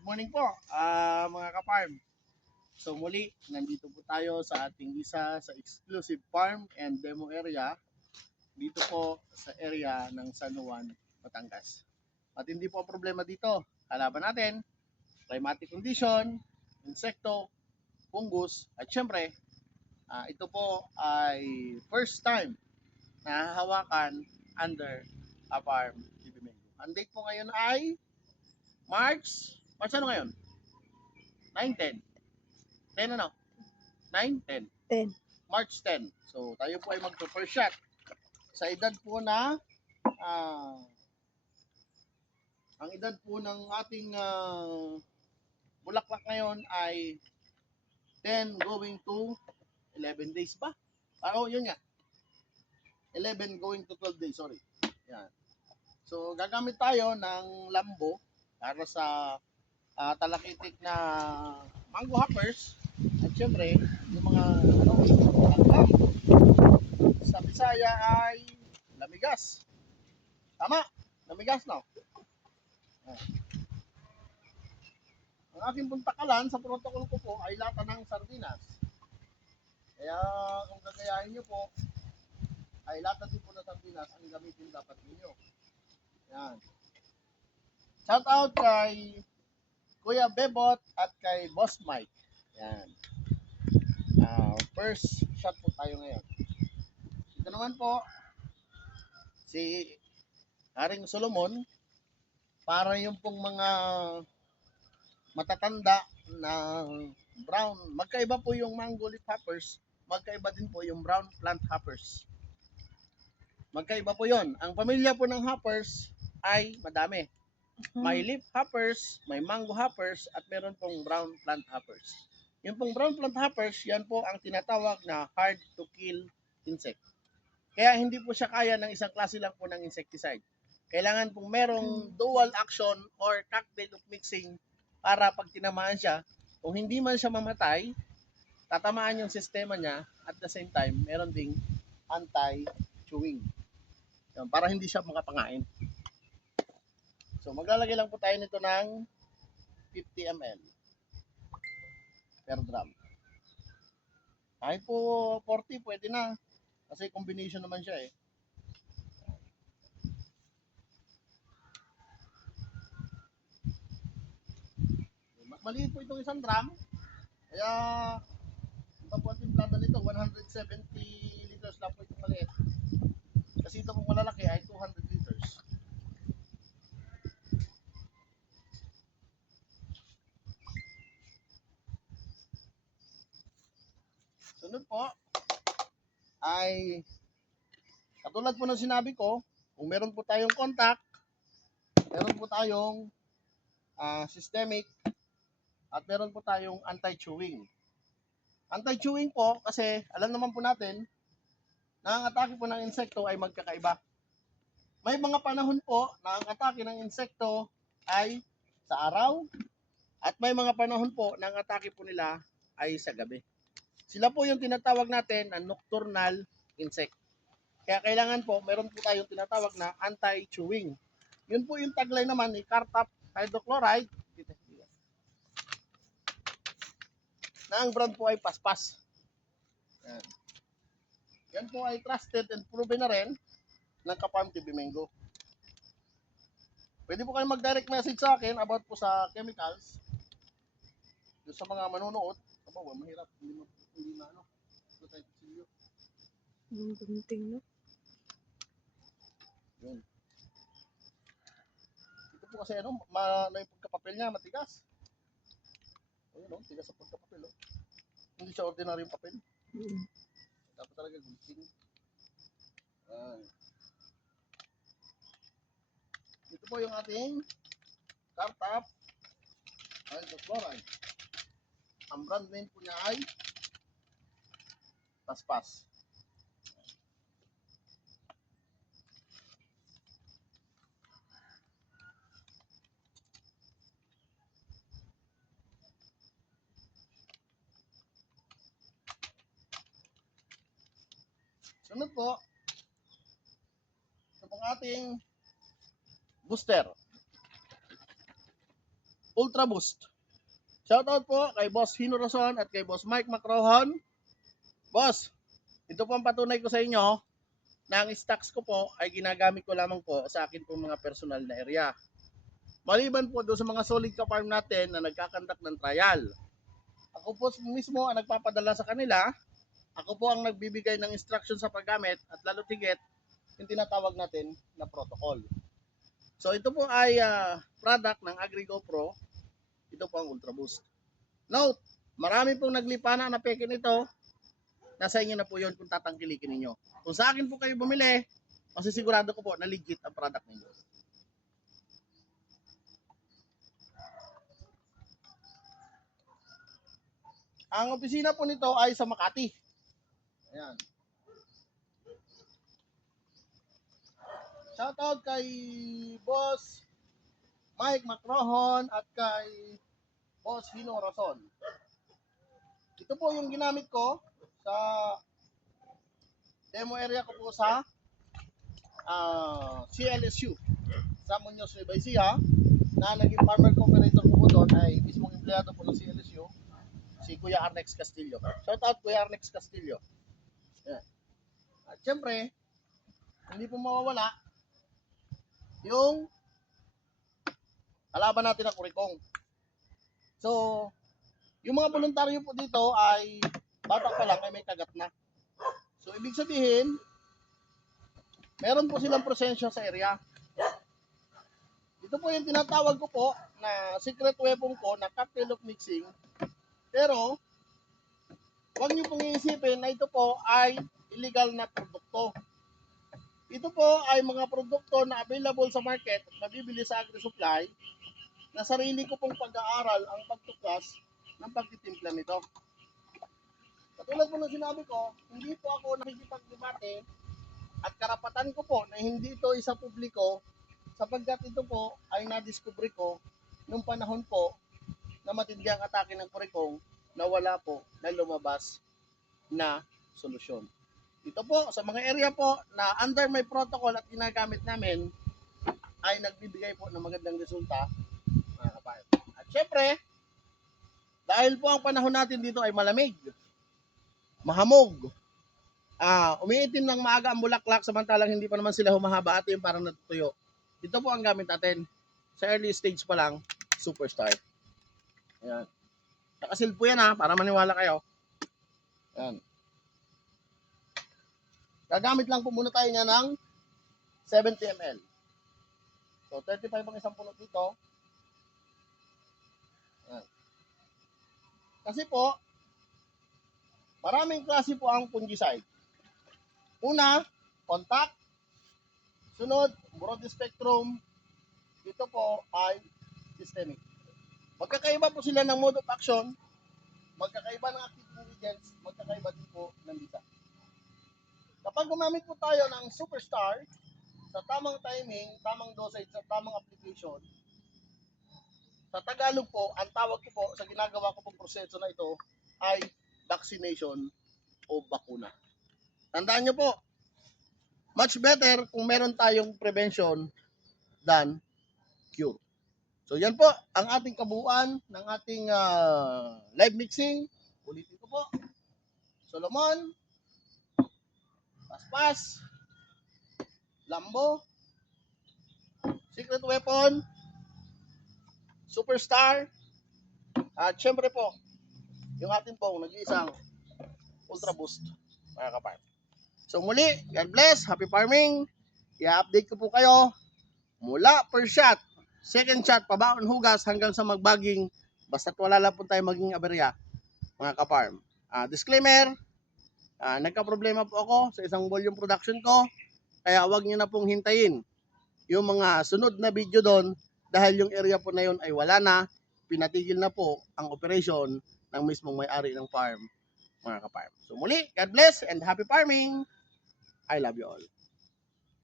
Good morning po, mga ka-farm. So muli, nandito po tayo sa ating isa sa exclusive farm and demo area dito po sa area ng San Juan, Batangas. At hindi po ang problema dito. Kalaban natin, climatic condition, insekto, fungus, at syempre, ito po ay first time na hahawakan under a farm TV menu. Ang date po ngayon ay March ano ngayon? 9, 10. 10 ano? 9, 10. 10. March 10. So, tayo po ay mag-first shot. Sa edad po na, ang edad po ng ating bulaklak ngayon ay 10 going to 11 days ba? Yun nga. 11 going to 12 days, sorry. Yan. So, gagamit tayo ng lambo para sa talakitik na mango hoppers. At syempre, yung mga langgam. Sa Bisaya ay lamigas. Tama, lamigas no? Ang aking puntakalan sa protocol ko po ay lata ng sardinas. Kaya kung gagayahin nyo po, ay lata din po ng sardinas ang gamitin dapat ninyo. Yan. Shout out kay Kuya Bebot at kay Boss Mike. Yan. First shot po tayo ngayon. Ito naman po, si Haring Solomon, para yung pong mga matatanda na brown. Magkaiba po yung mango leaf hoppers, magkaiba din po yung brown plant hoppers. Magkaiba po yon. Ang pamilya po ng hoppers ay madami. May leaf hoppers, may mango hoppers, at meron pong brown plant hoppers. Yung pong brown plant hoppers, yan po ang tinatawag na hard to kill insect. Kaya hindi po siya kaya ng isang klase lang po ng insecticide. Kailangan pong merong dual action or cocktail of mixing para pag tinamaan siya, kung hindi man siya mamatay, tatamaan yung sistema niya at the same time, meron ding anti-chewing. Para hindi siya makapangain. So maglalagay lang po tayo nito ng 50 ml per drum. Kahit po 40 pwede na. Kasi combination naman siya eh. Maliit po itong isang drum. Kaya iba po ang timplada nito. 170 liters lang po itong maliit. Kasi ito kung malalaki ay 200 liters. Sunod po ay katulad po ng sinabi ko, kung meron po tayong contact, meron po tayong systemic, at meron po tayong anti-chewing. Anti-chewing po kasi alam naman po natin na ang atake po ng insekto ay magkakaiba. May mga panahon po na ang atake ng insekto ay sa araw, at may mga panahon po na ang atake po nila ay sa gabi. Sila po yung tinatawag natin na nocturnal insect. Kaya kailangan po, meron po tayong tinatawag na anti-chewing. Yun po yung taglay naman ni Cartap hydrochloride, na ang brand po ay Paspas. Yan. Yan po ay trusted and proven na rin ng Kafarm TV Mango. Pwede po kayo mag-direct message sa akin about po sa chemicals. Doon sa mga manonood, mahirap, hindi na ano. Ito tayo kutsilyo. Ang gunting, no? Yun. Ito po kasi yung pagkapapel niya, matigas. Ayun, tigas sa pagkapapel. Hindi siya ordinary yung papel. Dapat talaga gunting. Ito po yung ating Cartap hydrochloride. Ang brand name po niya ay Paspas. Sunod po, ito pong ating booster. Ultra Boost. Shoutout po kay Boss Hino Rason at kay Boss Mike Macrohon. Boss, ito po ang patunay ko sa inyo na ang stocks ko po ay ginagamit ko lamang po sa akin pong mga personal na area. Maliban po doon sa mga solid ka-farm natin na nagkakandak ng trial. Ako po mismo ang nagpapadala sa kanila. Ako po ang nagbibigay ng instruction sa paggamit at lalo tigit yung tinatawag natin na protocol. So ito po ay product ng AgriGo Pro. Ito po ang Ultra Boost. Note, marami pong naglipana na peke nito. Nasa inyo na po yun kung tatangkilikin ninyo. Kung sa akin po kayo bumili, masisigurado ko po na legit ang product ninyo. Ang opisina po nito ay sa Makati. Ayan. Shoutout kay Boss Mike Macrohon at kay Boss Hino Rason. Ito po yung ginamit ko sa demo area ko po sa CLSU sa Muñoz Nueva Ecija, na naging farmer cooperator ko po doon ay mismong empleyado po ng CLSU, si Kuya Arnex Castillo. Shout out Kuya Arnex Castillo. Ayan. At syempre, hindi po mawawala yung kalaban natin na kurikong. So, yung mga voluntaryo po dito ay bata pa lang ay may kagat na. So, ibig sabihin, meron po silang presensya sa area. Ito po yung tinatawag ko po na secret weapon ko na cocktail of mixing. Pero, huwag niyo pong iisipin na ito po ay illegal na produkto. Ito po ay mga produkto na available sa market at mabibili sa agri-supply na sarili ko pong pag-aaral ang pagtukas ng pagtitimpla nito. Katulad po ng sinabi ko, hindi po ako nakikipagdebate at karapatan ko po na hindi ito isa publiko sapagkat ito po ay nadiskubre ko nung panahon po na matindi ang atake ng kurikong na wala po na lumabas na solusyon. Ito po, sa mga area po na under my protocol at ginagamit namin ay nagbibigay po ng magandang resulta, mga kabayan. At syempre, dahil po ang panahon natin dito ay malamig, mahamog, umiitim ng maaga ang bulaklak samantalang hindi pa naman sila humahaba at yung parang natutuyo. Ito po ang gamit natin. Sa early stage pa lang, Superstar. Ayan. Nakasil po yan para maniwala kayo. Ayan. Gagamit lang po muna tayo niya ng 70 ml. So, 35 ang isang puno dito. Ayan. Kasi po, maraming klase po ang fungicide. Una, contact. Sunod, broad spectrum. Dito po ay systemic. Magkakaiba po sila ng mode of action. Magkakaiba ng active ingredients. Magkakaiba din po ng bisa. Kapag gumamit po tayo ng Superstar sa tamang timing, tamang dosage, sa tamang application, sa Tagalog po, ang tawag ko po sa ginagawa ko pong proseso na ito ay vaccination o bakuna. Tandaan nyo po, much better kung meron tayong prevention than cure. So yan po ang ating kabuuan ng ating live mixing. Ulitin ko po. Solomon, Paspas, Lambo, Secret Weapon, Superstar, at syempre po, yung ating pong nag-iisang Ultra Boost, mga kapar. So muli, God bless, happy farming. I-update ko po kayo mula first shot, second shot, pabaon hugas hanggang sa magbaging, basta't wala lang po tayo maging aberya, mga kaparm. Disclaimer, nagka-problema po ako sa isang volume production ko, kaya wag niyo na pong hintayin yung mga sunod na video doon dahil yung area po na yun ay wala na, pinatigil na po ang operation ng mismong may-ari ng farm, mga kaparm. So muli, God bless and happy farming. I love you all.